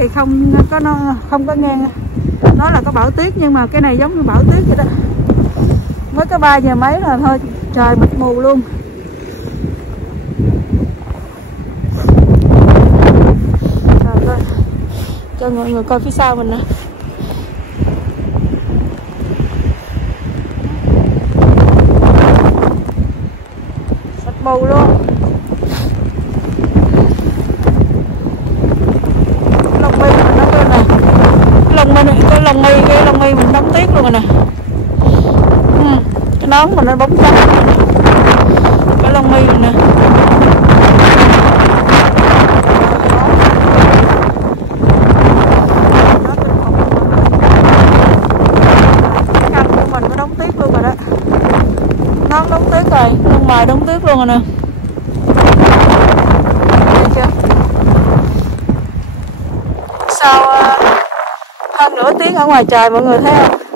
thì không có nghe nói là có bão tuyết, nhưng mà cái này giống như bão tuyết vậy đó. Mới có 3 giờ mấy là thôi trời mịt mù luôn. Rồi coi cho mọi người coi phía sau mình nè. Mịt mù luôn. Lông mi mình nó lên nè. Cái lông mi mình đóng tuyết luôn rồi nè. Cái nón mình nó bóng trắng. Cái lông mi mình nè. Cái khăn của mình nó đóng tuyết luôn rồi đó. Nón đóng tuyết rồi, lông mày đóng tuyết luôn rồi nè. Thấy chưa? Sau hơn nửa tiếng ở ngoài trời mọi người thấy không?